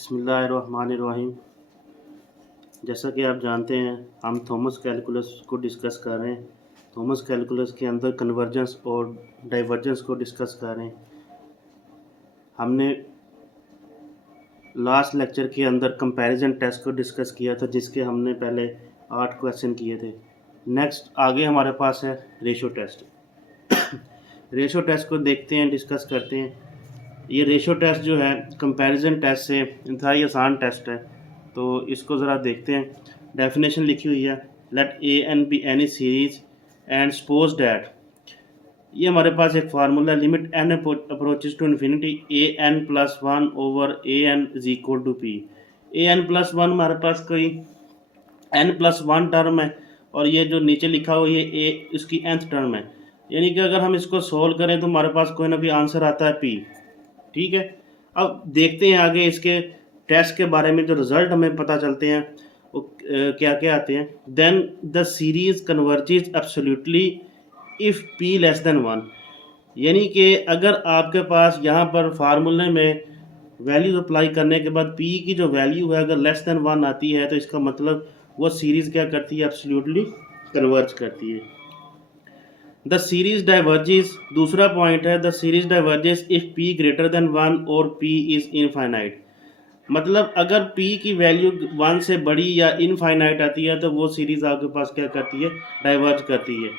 बिस्मिल्लाहिर्रहमानिर्रहीम। जैसा कि आप जानते हैं, हम थॉमस कैलकुलस को डिस्कस कर रहे हैं। थॉमस कैलकुलस के अंदर कन्वर्जेंस और डाइवर्जेंस को डिस्कस कर रहे हैं। हमने लास्ट लेक्चर के अंदर कंपैरिजन टेस्ट को डिस्कस किया था, जिसके हमने पहले 8 क्वेश्चन किए थे। नेक्स्ट आगे हमारे पास है रेशो टेस्ट। रेशो टेस्ट को देखते हैं, डिस्कस करते हैं। ये रेशो टेस्ट जो है कंपैरिजन टेस्ट से इंतहाई आसान टेस्ट है, तो इसको ज़रा देखते हैं। डेफिनेशन लिखी हुई है, let a n be any series and suppose that, ये हमारे पास एक फार्मूला है, limit n approaches to infinity a n plus one over a n is equal to p. A n plus one हमारे पास कोई एन प्लस वन टर्म है, और ये जो नीचे लिखा हुआ ये ए इसकी nth टर्म है। यानी कि अगर हम इसको सोल्व करें तो हमारे पास कोई ना कोई आंसर आता है पी। ठीक है, अब देखते हैं आगे इसके टेस्ट के बारे में। जो रिजल्ट हमें पता चलते हैं वो क्या क्या आते हैं। Then the series converges absolutely if p less than one. यानी कि अगर आपके पास यहाँ पर फार्मूले में वैल्यूज अप्लाई करने के बाद पी की जो वैल्यू है अगर लेस देन वन आती है, तो इसका मतलब वो सीरीज़ क्या करती है, एब्सोल्युटली कन्वर्ज करती है। द सीरीज डाइवर्जेस, दूसरा पॉइंट है, the series diverges if P greater than one और पी इज इनफाइनाइट। मतलब अगर पी की वैल्यू वन से बड़ी या इनफाइनाइट आती है तो वो सीरीज आपके पास क्या करती है, डाइवर्ज करती है।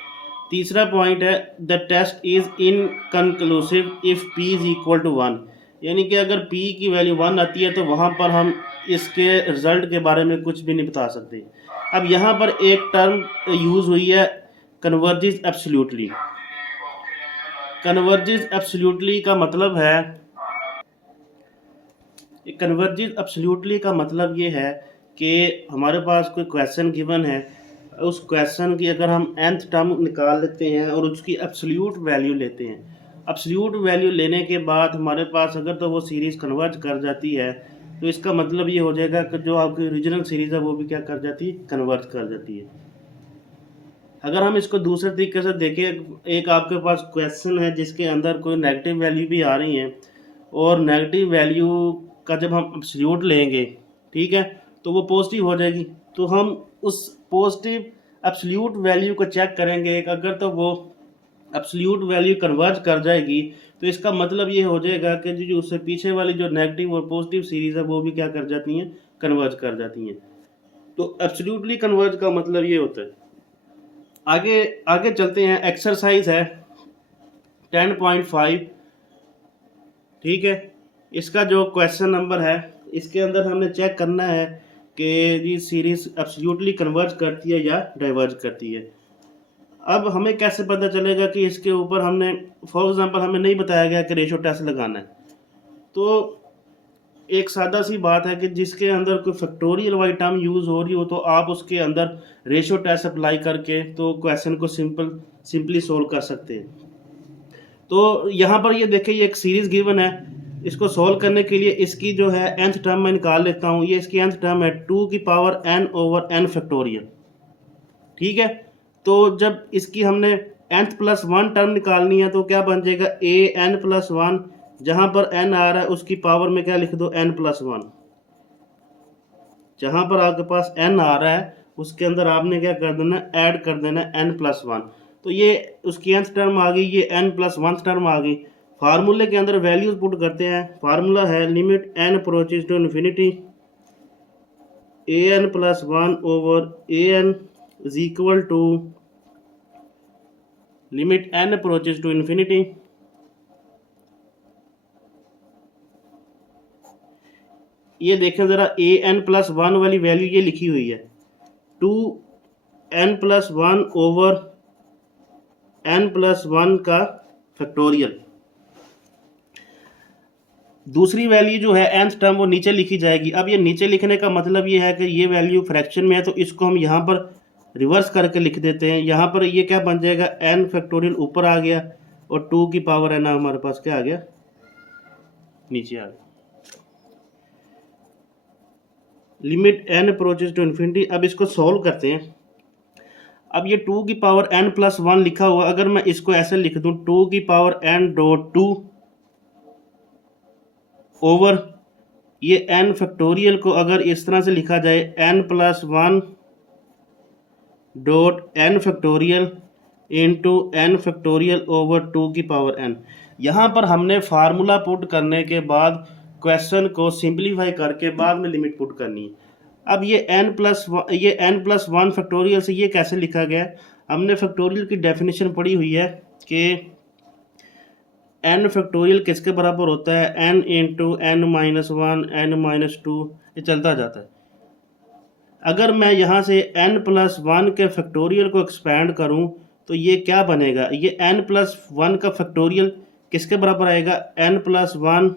तीसरा पॉइंट है, the test is inconclusive if P is equal to one. यानी कि अगर पी की वैल्यू वन आती है तो वहाँ पर हम इसके रिजल्ट के बारे में कुछ भी नहीं बता सकते। अब यहाँ पर एक टर्म यूज़ हुई है, कन्वर्जेस एब्सोल्युटली। कन्वर्जेस एब्सोल्युटली का मतलब है, कन्वर्जेस एब्सोल्युटली का मतलब ये है कि हमारे पास कोई क्वेश्चन गिवन है, उस क्वेश्चन की अगर हम nth टर्म निकाल लेते हैं और उसकी एब्सोल्यूट वैल्यू लेते हैं, एब्सोल्यूट वैल्यू लेने के बाद हमारे पास अगर तो वो सीरीज़ कन्वर्ज कर जाती है, तो इसका मतलब ये हो जाएगा कि जो आपकी ओरिजिनल सीरीज़ है वो भी क्या कर जाती है, कन्वर्ज कर जाती है। अगर हम इसको दूसरे तरीके से देखें, एक आपके पास क्वेश्चन है जिसके अंदर कोई नेगेटिव वैल्यू भी आ रही है, और नेगेटिव वैल्यू का जब हम एब्सोल्यूट लेंगे, ठीक है, तो वो पॉजिटिव हो जाएगी। तो हम उस पॉजिटिव एब्सोल्यूट वैल्यू को चेक करेंगे, अगर तो वो एब्सोल्यूट वैल्यू कन्वर्ज कर जाएगी तो इसका मतलब ये हो जाएगा कि जो उससे पीछे वाली जो नेगेटिव और पॉजिटिव सीरीज़ है वो भी क्या कर जाती हैं, कन्वर्ज कर जाती हैं। तो एब्सोल्यूटली कन्वर्ज का मतलब ये होता है। आगे आगे चलते हैं। एक्सरसाइज है 10.5, ठीक है। इसका जो क्वेश्चन नंबर है, इसके अंदर हमने चेक करना है कि ये सीरीज एब्सोल्युटली कन्वर्ज करती है या डाइवर्ज करती है। अब हमें कैसे पता चलेगा कि इसके ऊपर हमने, फॉर एग्जांपल हमें नहीं बताया गया कि रेशो टेस्ट लगाना है, तो एक सादा सी बात है कि जिसके अंदर कोई फैक्टोरियल वाली टर्म यूज़ हो रही हो तो आप उसके अंदर रेशो टेस्ट अप्लाई करके तो क्वेश्चन को सिंपली सोल्व कर सकते हैं। तो यहाँ पर ये देखिए, ये एक सीरीज़ गिवन है, इसको सोल्व करने के लिए इसकी जो है nth टर्म मैं निकाल लेता हूँ। ये इसकी nth टर्म है 2 की power n over n factorial, ठीक है। तो जब इसकी हमने nth प्लस वन टर्म निकालनी है तो क्या बन जाएगा, a n प्लस वन, जहाँ पर n आ रहा है उसकी पावर में क्या लिख दो, n प्लस वन। जहाँ पर आपके पास n आ रहा है उसके अंदर आपने क्या कर देना, ऐड कर देना n प्लस वन। तो ये उसकी nth टर्म आ गई, ये n प्लस वन टर्म आ गई। फार्मूले के अंदर वैल्यूज पुट करते हैं। फार्मूला है limit n approaches to infinity an plus one over an is equal to limit n approaches to infinity, ये देखें ज़रा, ए एन प्लस वन वाली वैल्यू ये लिखी हुई है 2n plus one over n plus one का फैक्टोरियल। दूसरी वैल्यू जो है nth टर्म वो नीचे लिखी जाएगी। अब ये नीचे लिखने का मतलब ये है कि ये वैल्यू फ्रैक्शन में है, तो इसको हम यहाँ पर रिवर्स करके लिख देते हैं। यहाँ पर ये क्या बन जाएगा, n फैक्टोरियल ऊपर आ गया और 2 की पावर n हमारे पास क्या आ गया, नीचे आ गया। Limit n approaches to infinity. अब इसको सोल्व करते हैं। अब ये 2 की पावर n प्लस वन लिखा हुआ, अगर मैं इसको ऐसे लिख दूं 2 की पावर n डॉट 2 ओवर ये n फैक्टोरियल को अगर इस तरह से लिखा जाए n plus one dot n factorial into n factorial over 2 की पावर n। यहाँ पर हमने फार्मूला पुट करने के बाद क्वेश्चन को सिंप्लीफाई करके बाद में लिमिट पुट करनी है। अब ये n प्लस वन फैक्टोरियल से ये कैसे लिखा गया है? हमने फैक्टोरियल की डेफिनेशन पढ़ी हुई है कि n फैक्टोरियल किसके बराबर होता है? n into n minus one n minus two, ये चलता जाता है। अगर मैं यहाँ से n प्लस वन के फैक्टोरियल को एक्सपैंड करूँ तो ये क्या बनेगा? ये n प्लस वन का फैक्टोरियल किसके बराबर आएगा? n plus one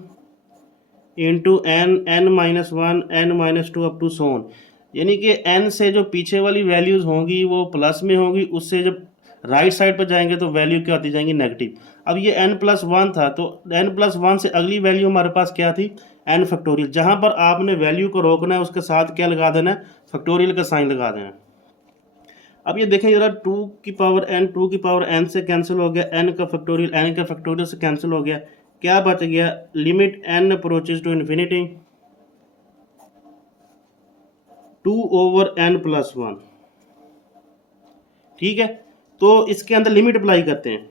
into n minus one n minus two up to so on. यानी कि n से जो पीछे वाली वैल्यूज़ होंगी वो प्लस में होंगी, उससे जब राइट साइड पर जाएंगे तो वैल्यू क्या होती जाएंगी? नेगेटिव। अब ये n प्लस वन था तो n प्लस वन से अगली वैल्यू हमारे पास क्या थी? n factorial. जहाँ पर आपने वैल्यू को रोकना है उसके साथ क्या लगा देना है? फैक्टोरियल का साइन लगा देना है। अब ये देखें जरा, 2 की पावर n से कैंसिल हो गया, n का फैक्टोरियल से कैंसिल हो गया, क्या बच गया? Limit n approaches to infinity 2 over n plus one. ठीक है, तो इसके अंदर लिमिट अप्लाई करते हैं।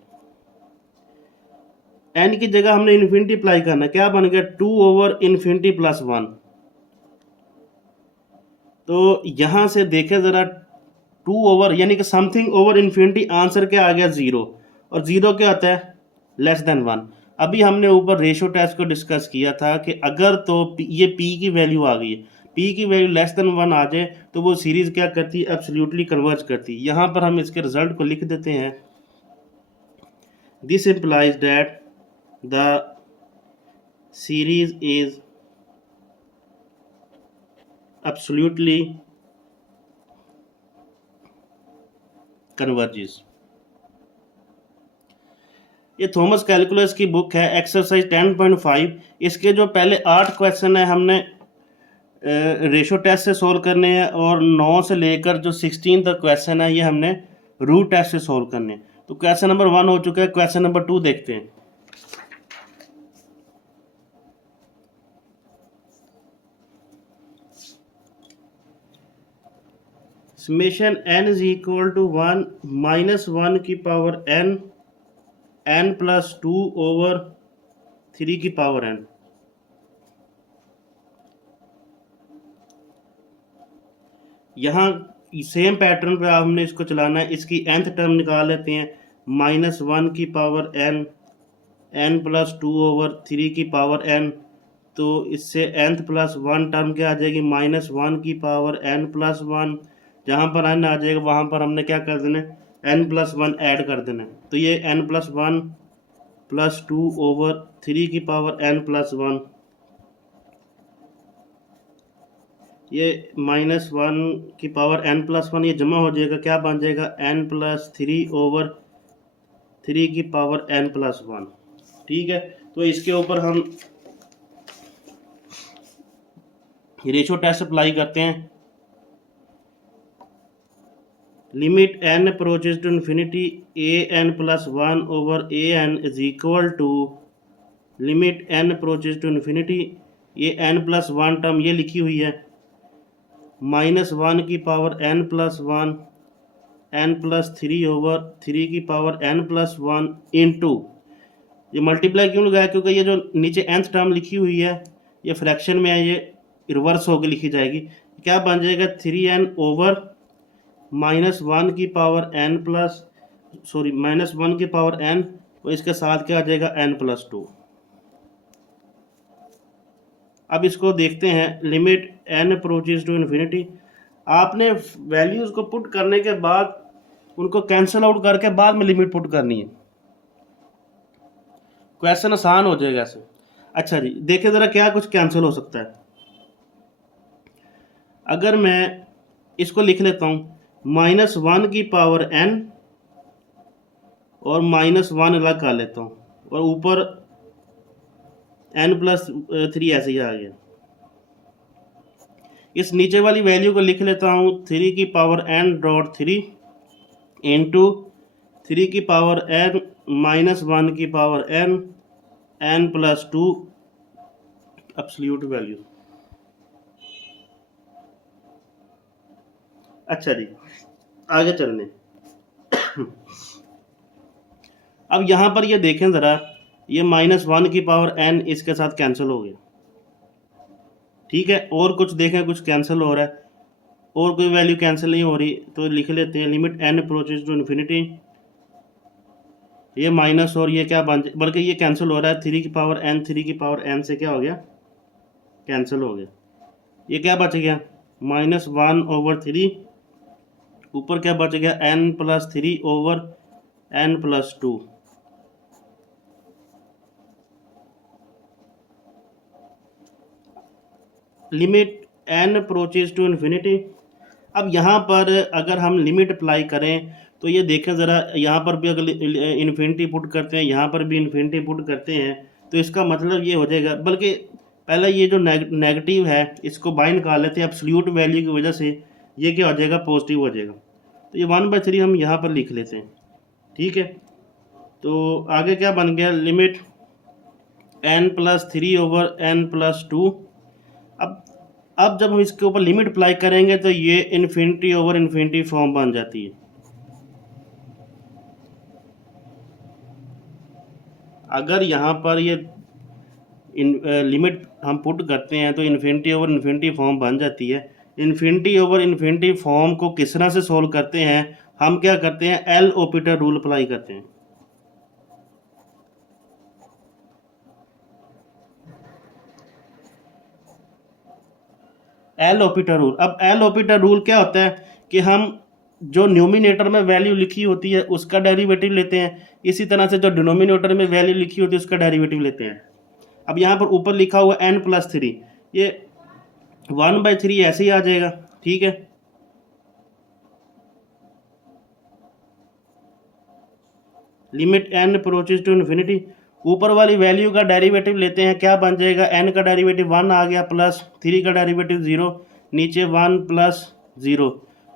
n की जगह हमने इन्फिनिटी अप्लाई करना है, क्या बन गया? 2 ओवर इन्फिनिटी प्लस वन। तो यहां से देखें जरा, 2 ओवर यानी कि समथिंग ओवर इन्फिनिटी, आंसर क्या आ गया? 0। और 0 क्या होता है? Less than 1। अभी हमने ऊपर रेशो टेस्ट को डिस्कस किया था कि अगर तो ये p की वैल्यू आ गई है, p की वैल्यू लेस देन 1 आ जाए तो वो सीरीज क्या करती है? एब्सोल्युटली कन्वर्ज करती है। यहाँ पर हम इसके रिजल्ट को लिख देते हैं। This implies that the series is absolutely converges. ये थॉमस कैलकुलस की बुक है, एक्सरसाइज 10.5। इसके जो पहले 8 क्वेश्चन है हमने रेशो टेस्ट से सोल्व करने हैं, और 9 से लेकर जो 16 तक क्वेश्चन है ये हमने रूट टेस्ट से सोल्व करने हैं। तो क्वेश्चन नंबर 1 हो चुका है, क्वेश्चन नंबर 2 देखते हैं। Summation n is equal to 1 minus 1 की पावर n प्लस 2 ओवर 3 की पावर n। यहाँ सेम पैटर्न पे हमने इसको चलाना है। इसकी nth टर्म निकाल लेते हैं, माइनस 1 की पावर n प्लस 2 ओवर 3 की पावर n। तो इससे nth प्लस 1 टर्म क्या आ जाएगी? माइनस 1 की पावर n प्लस 1। जहाँ पर n आ जाएगा वहाँ पर हमने क्या कर देना है? n प्लस 1 ऐड कर देना है। तो ये n प्लस 1 प्लस 2 ओवर 3 की पावर n प्लस 1, ये माइनस 1 की पावर n प्लस 1 ये जमा हो जाएगा, क्या बन जाएगा? n प्लस 3 ओवर 3 की पावर n प्लस 1। ठीक है, तो इसके ऊपर हम रेशो टेस्ट अप्लाई करते हैं। Limit n approaches to infinity an plus 1 over an is equal to limit n approaches to infinity, ये n प्लस 1 टर्म ये लिखी हुई है, माइनस 1 की power n plus 1 n plus 3 over 3 की पावर n प्लस 1 इंटू, ये multiply क्यों लगाया? क्योंकि ये जो नीचे nth टर्म लिखी हुई है ये फ्रैक्शन में है, ये रिवर्स होकर लिखी जाएगी। क्या बन जाएगा? 3n ओवर माइनस 1 की पावर माइनस 1 की पावर n, और इसके साथ क्या आ जाएगा? n plus 2। अब इसको देखते हैं, limit n approaches to infinity. आपने वैल्यूज़ को पुट करने के बाद उनको कैंसिल आउट करके बाद में लिमिट पुट करनी है, क्वेश्चन आसान हो जाएगा ऐसे। अच्छा जी, देखें ज़रा क्या कुछ कैंसिल हो सकता है। अगर मैं इसको लिख लेता हूँ, माइनस 1 की पावर n और माइनस 1 अलग कर लेता हूँ, और ऊपर n प्लस 3 ऐसे ही आ गया। इस नीचे वाली वैल्यू को लिख लेता हूँ, 3 की पावर n डॉट 3 इंटू 3 की पावर n माइनस 1 की power n plus 2 absolute value. अच्छा जी, आगे चलने। अब यहाँ पर ये देखें ज़रा, ये -1 की पावर n इसके साथ कैंसिल हो गया, ठीक है। और कुछ देखें, कुछ कैंसिल हो रहा है, और कोई वैल्यू कैंसिल नहीं हो रही, तो लिख लेते हैं limit n approaches to infinity, ये माइनस और ये क्या बल्कि ये कैंसिल हो रहा है, 3 की पावर n, 3 की पावर n से क्या हो गया, कैंसिल हो गया। ये क्या बच गया, -1/3, ऊपर क्या बच गया, n+3/n+2। Limit n approaches to infinity. अब यहाँ पर अगर हम लिमिट अप्लाई करें तो ये देखें ज़रा, यहाँ पर भी अगर इन्फिनिटी पुट करते हैं, यहाँ पर भी इन्फिनिटी पुट करते हैं, तो इसका मतलब ये हो जाएगा, बल्कि पहले ये जो नेगेटिव है इसको बाहर निकाल लेते हैं, एब्सोल्यूट वैल्यू की वजह से ये क्या हो जाएगा, पॉजिटिव हो जाएगा। तो ये 1/3 हम यहाँ पर लिख लेते हैं, ठीक है। तो आगे क्या बन गया, लिमिट n+3/n+2। अब जब हम इसके ऊपर लिमिट अप्लाई करेंगे तो ये इन्फिनिटी ओवर इन्फिनिटी फॉर्म बन जाती है। अगर यहाँ पर ये लिमिट हम पुट करते हैं तो इन्फिनिटी ओवर इन्फिनिटी फॉर्म बन जाती है। इन्फिनिटी ओवर इन्फिनिटी फॉर्म को किस तरह से सोल्व करते हैं, हम क्या करते हैं, एल ऑपिटर रूल अप्लाई करते हैं। L'Hopital rule. अब एल ऑपिटर रूल क्या होता है कि हम जो न्यूमिनेटर में वैल्यू लिखी होती है उसका डेरिवेटिव लेते हैं, इसी तरह से जो डिनोमिनेटर में वैल्यू लिखी होती है उसका डेरिवेटिव लेते हैं। अब यहाँ पर ऊपर लिखा हुआ n+3, ये 1/3 ऐसे ही आ जाएगा, ठीक है। Limit n approaches to infinity, ऊपर वाली वैल्यू का डेरिवेटिव लेते हैं, क्या बन जाएगा, n का डेरिवेटिव 1 आ गया, प्लस 3 का डेरिवेटिव 0, नीचे 1 + 0।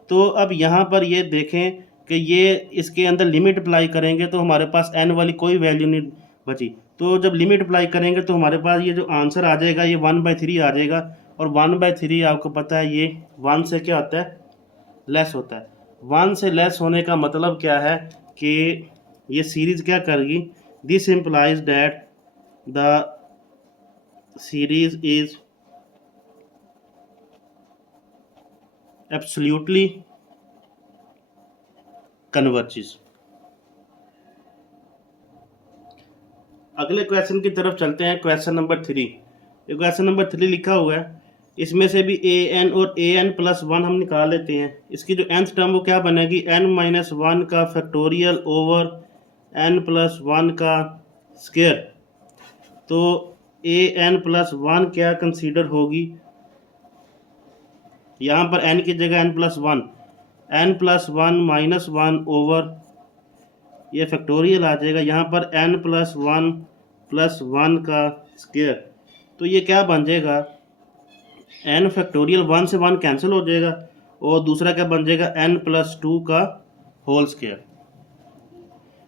तो अब यहाँ पर ये देखें कि ये इसके अंदर लिमिट अप्लाई करेंगे तो हमारे पास n वाली कोई वैल्यू नहीं बची। तो जब लिमिट अप्लाई करेंगे तो हमारे पास ये जो आंसर आ जाएगा ये 1/3 आ जाएगा, और 1/3 आपको पता है ये 1 से क्या होता है, लेस होता है। 1 से लेस होने का मतलब क्या है कि ये सीरीज क्या करेगी, this implies that the series is absolutely converges. अगले क्वेश्चन की तरफ चलते हैं, क्वेश्चन नंबर 3। ये क्वेश्चन नंबर 3 लिखा हुआ है, इसमें से भी an और an+1 हम निकाल लेते हैं। इसकी जो nth टर्म वो क्या बनेगी, n-1 का फैक्टोरियल ओवर n+1 का स्क्वायर। तो an+1 क्या कंसीडर होगी, यहाँ पर n की जगह n+1 -1 ओवर ये फैक्टोरियल आ जाएगा, यहाँ पर n+1 का स्क्वायर। तो ये क्या बन जाएगा, n फैक्टोरियल 1 से 1 कैंसिल हो जाएगा, और दूसरा क्या बन जाएगा, n+2 का होल स्क्वायर,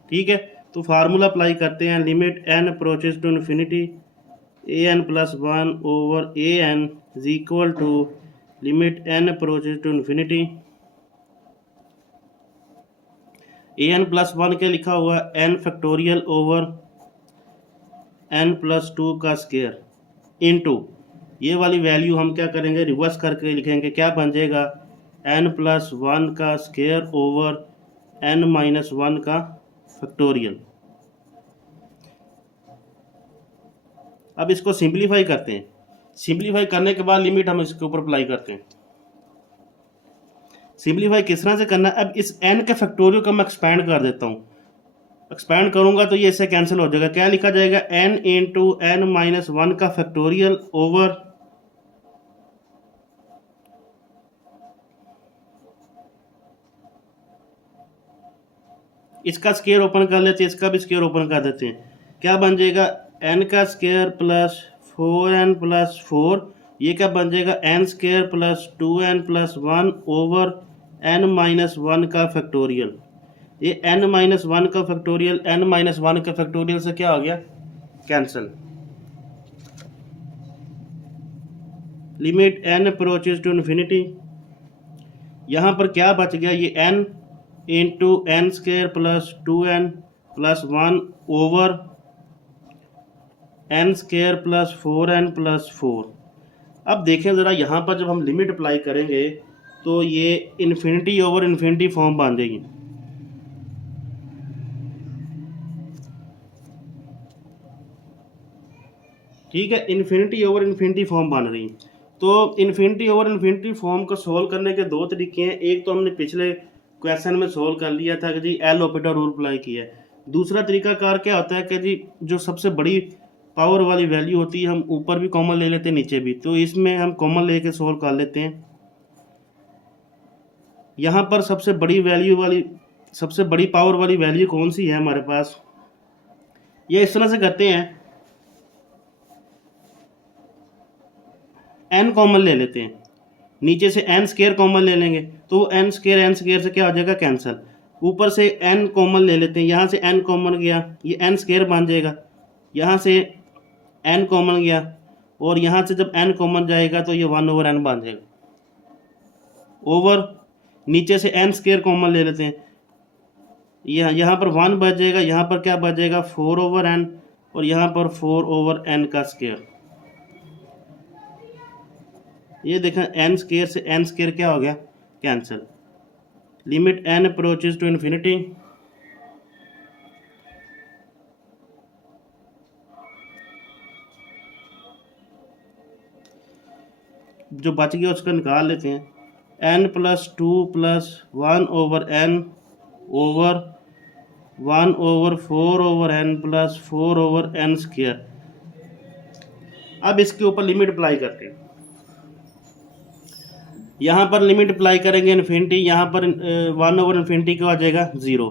ठीक है। तो फार्मूला अप्लाई करते हैं, limit n approaches to infinity an+1 over an is equal to limit n approaches to infinity an+1 क्या लिखा हुआ है, n फैक्टोरियल ओवर n+2 का स्क्वायर इनटू ये वाली वैल्यू हम क्या करेंगे, रिवर्स करके लिखेंगे, क्या बन जाएगा, n+1 का स्क्वायर ओवर n-1 का फैक्टोरियल। अब इसको सिंप्लीफाई करते हैं, सिंप्लीफाई करने के बाद लिमिट हम इसके ऊपर अप्लाई करते हैं। सिंप्लीफाई किस तरह से करना है, अब इस n के फैक्टोरियल को मैं एक्सपैंड कर देता हूँ, एक्सपैंड करूंगा तो ये इससे कैंसिल हो जाएगा, क्या लिखा जाएगा, n इंटू n-1 का फैक्टोरियल ओवर इसका स्क्वायर ओपन कर लेते हैं, इसका भी स्क्वायर ओपन कर देते हैं, क्या बन जाएगा, n का स्क्वायर प्लस 4n+4, ये क्या बन जाएगा, n square plus 2n+1 over n-1 का फैक्टोरियल। ये n-1 का फैक्टोरियल n-1 का फैक्टोरियल से क्या हो गया, cancel. Limit n approaches to infinity, यहाँ पर क्या बच गया, ये n into n square plus 2n plus 1 over n square plus 4n plus 4। अब देखें ज़रा, यहाँ पर जब हम लिमिट अप्लाई करेंगे तो ये इन्फिनिटी ओवर इन्फिनिटी फॉर्म बन जाएगी। ठीक है, इन्फिनिटी ओवर इन्फिनिटी फॉर्म बन रही है। तो इन्फिनिटी ओवर इन्फिनिटी फॉर्म को सोल्व करने के दो तरीके हैं। एक तो हमने पिछले क्वेश्चन में सोल्व कर लिया था कि G L operator rule apply किया है। दूसरा तरीका कार क्या होता है कि जी जो सबसे बड़ी पावर वाली वैल्यू होती है हम ऊपर भी कॉमन ले लेते हैं नीचे भी, तो इसमें हम कॉमन लेके सोल्व कर लेते हैं। यहाँ पर सबसे बड़ी पावर वाली वैल्यू कौन सी है हमारे पास, ये इस तरह से करते हैं, n कॉमन ले लेते हैं, नीचे से n स्क्वायर कॉमन ले लेंगे तो n स्क्वायर से क्या हो जाएगा कैंसिल, ऊपर से n कॉमन ले लेते हैं, यहाँ से n कॉमन गया ये n स्क्वायर बन जाएगा, यहाँ से n कॉमन गया और यहाँ से जब n कॉमन जाएगा तो ये 1 ओवर n बन जाएगा, ओवर नीचे से n स्क्वायर कॉमन ले लेते हैं, यहाँ पर 1 बच जाएगा, यहाँ पर क्या बच जाएगा 4 ओवर n और यहाँ पर 4 ओवर n का स्क्वायर। ये देखें n स्क्वायर से n स्क्वायर क्या हो गया cancel. Limit n approaches to infinity, जो बच गया उसका निकाल लेते हैं, n plus 2 plus 1 over n over 1 over 4 over n plus 4 over n square. अब इसके ऊपर लिमिट अप्लाई करते हैं, यहाँ पर लिमिट अप्लाई करेंगे इन्फिनिटी, यहाँ पर 1 ओवर इन्फिनिटी क्या आ जाएगा 0,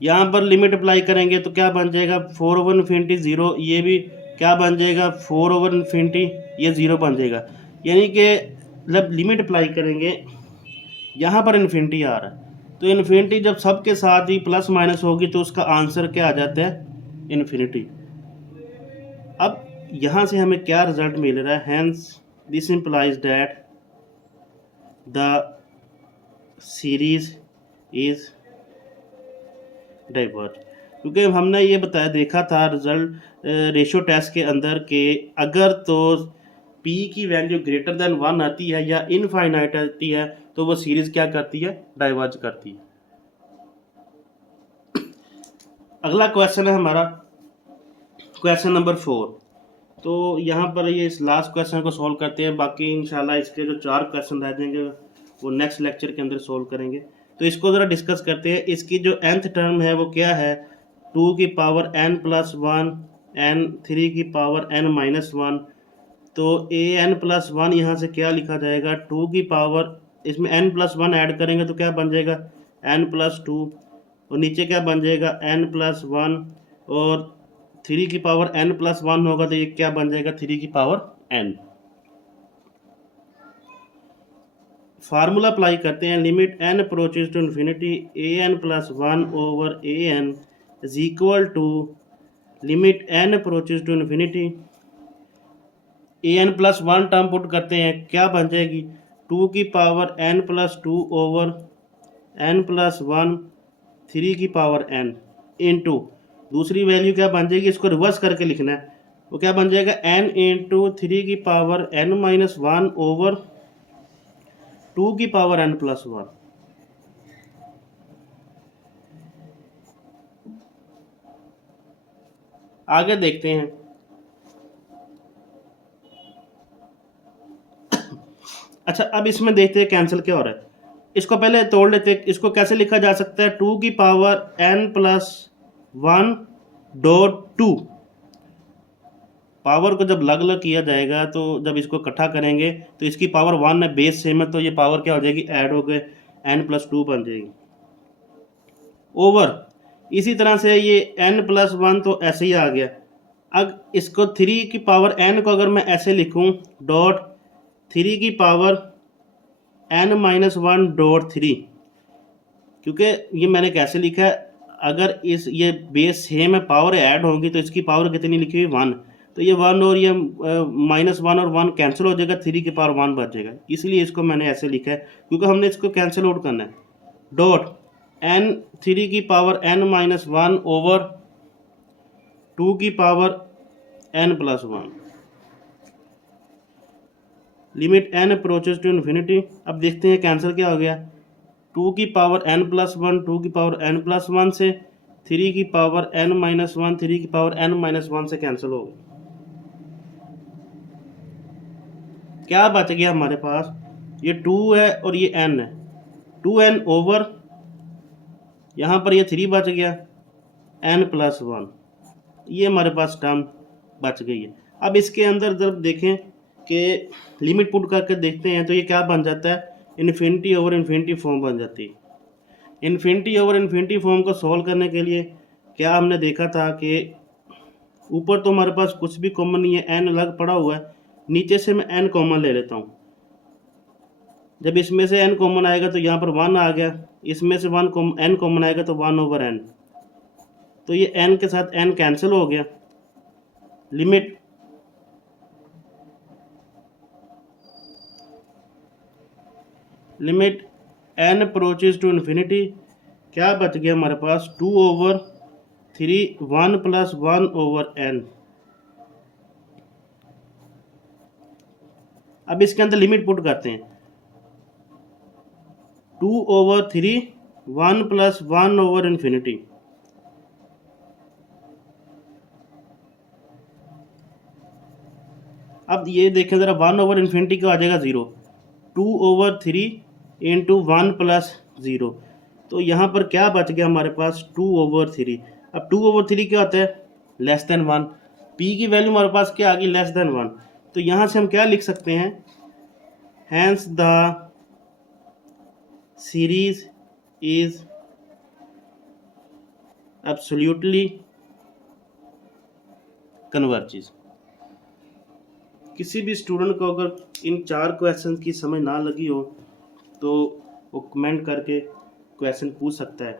यहाँ पर लिमिट अप्लाई करेंगे तो क्या बन जाएगा 4 ओवर इन्फिनिटी 0, ये भी क्या बन जाएगा 4 ओवर इन्फिनिटी, ये 0 बन जाएगा। यानी कि जब लिमिट अप्लाई करेंगे यहाँ पर इन्फिनिटी आ रहा है, तो इन्फिनिटी जब सबके साथ ही प्लस माइनस होगी तो उसका आंसर क्या आ जाता है इन्फिनिटी। अब यहाँ से हमें क्या रिजल्ट मिल रहा है, hence this implies that the series is diverge, क्योंकि हमने ये बताया देखा था रिजल्ट रेशियो टेस्ट के अंदर के अगर तो p की वैल्यू ग्रेटर देन 1 आती है या इनफाइनाइट आती है तो वो सीरीज क्या करती है डाइवर्ज करती है। अगला क्वेश्चन है हमारा क्वेश्चन नंबर 4। तो यहाँ पर ये इस लास्ट क्वेश्चन को सॉल्व करते हैं, बाकी इंशाल्लाह इसके जो 4 क्वेश्चन रह जाएंगे वो नेक्स्ट लेक्चर के अंदर सॉल्व करेंगे। तो इसको ज़रा डिस्कस करते हैं। इसकी जो nth टर्म है वो क्या है 2 की पावर n प्लस 1 n 3 की पावर n माइनस 1, तो an प्लस 1 यहाँ से क्या लिखा जाएगा 2 की पावर, इसमें n प्लस 1 ऐड करेंगे तो क्या बन जाएगा n प्लस 2 और नीचे क्या बन जाएगा n प्लस 1 और 3 की पावर n प्लस 1 होगा तो ये क्या बन जाएगा 3 की पावर n। फार्मूला अप्लाई करते हैं, limit n approaches to infinity an plus 1 over an is equal to limit n approaches to infinity an plus 1 term put करते हैं, क्या बन जाएगी 2 की power n plus 2 over n plus 1 3 की power n into दूसरी वैल्यू क्या बन जाएगी, इसको रिवर्स करके लिखना है, वो क्या बन जाएगा n इंटू 3 की पावर n माइनस 1 ओवर 2 की पावर n प्लस 1। आगे देखते हैं। अच्छा, अब इसमें देखते हैं कैंसिल क्या हो रहा है, इसको पहले तोड़ लेते हैं। इसको कैसे लिखा जा सकता है 2 की power n plus 1 dot 2, power को जब अलग अलग किया जाएगा तो जब इसको इकट्ठा करेंगे तो इसकी पावर 1 है, बेस सेम है, तो ये पावर क्या हो जाएगी ऐड हो गए n प्लस 2 बन जाएगी ओवर। इसी तरह से ये n प्लस 1 तो ऐसे ही आ गया। अब इसको 3 की पावर n को अगर मैं ऐसे लिखूं डॉट 3 की पावर n माइनस 1 डॉट 3, क्योंकि ये मैंने कैसे लिखा है, अगर ये बेस सेम है पावर ऐड होगी तो इसकी पावर कितनी लिखी हुई 1, तो ये 1 और ये -1 और 1 कैंसिल हो जाएगा, 3 की पावर 1 बच जाएगा, इसलिए इसको मैंने ऐसे लिखा है क्योंकि हमने इसको कैंसिल आउट करना है। डॉट n 3 की पावर n-1 ओवर 2 की power n+1 limit n approaches to infinity. अब देखते हैं कैंसिल क्या हो गया, 2 की पावर n+1 2 की पावर n+1 से 3 की पावर n-1 3 की पावर n-1 से कैंसिल हो गया। क्या बच गया हमारे पास, ये 2 है और ये n है, 2n ओवर यहाँ पर ये 3 बच गया n+1, ये हमारे पास टर्म बच गई है। अब इसके अंदर जब देखें कि लिमिट पुट करके देखते हैं तो ये क्या बन जाता है, इन्फिनिटी ओवर इन्फिनिटी फॉर्म बन जाती है। इन्फिनिटी ओवर इन्फिनिटी फॉर्म को सॉल्व करने के लिए क्या हमने देखा था कि ऊपर तो हमारे पास कुछ भी कॉमन नहीं है, n अलग पड़ा हुआ है, नीचे से मैं n कॉमन ले लेता हूँ। जब इसमें से n कॉमन आएगा तो यहाँ पर 1 आ गया, इसमें से n कॉमन आएगा तो 1 ओवर n, तो ये n के साथ n कैंसिल हो गया। Limit n approaches to infinity, क्या बच गया हमारे पास, 2 ओवर 3 1 + 1 ओवर n। अब इसके अंदर लिमिट पुट करते हैं, 2 ओवर 3 1 + 1 ओवर इन्फिनिटी। अब ये देखें ज़रा, 1 ओवर इन्फिनिटी का आ जाएगा 0, 2 ओवर 3 इंटू 1 + 0, तो यहाँ पर क्या बच गया हमारे पास, 2 ओवर 3। अब 2 ओवर 3 क्या होता है, लेस देन 1, p की वैल्यू हमारे पास क्या आ गई, लेस देन 1, तो यहाँ से हम क्या लिख सकते हैं, hence the series is absolutely converges. किसी भी स्टूडेंट को अगर इन 4 क्वेश्चन की समझ ना लगी हो तो वो कमेंट करके क्वेश्चन पूछ सकता है।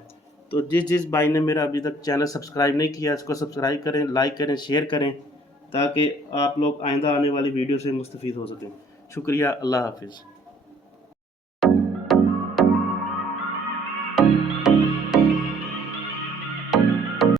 तो जिस भाई ने मेरा अभी तक चैनल सब्सक्राइब नहीं किया इसको सब्सक्राइब करें, लाइक करें, शेयर करें, ताकि आप लोग आइंदा आने वाली वीडियो से मुस्तफ़ीद हो सकें। शुक्रिया, अल्लाह हाफिज़।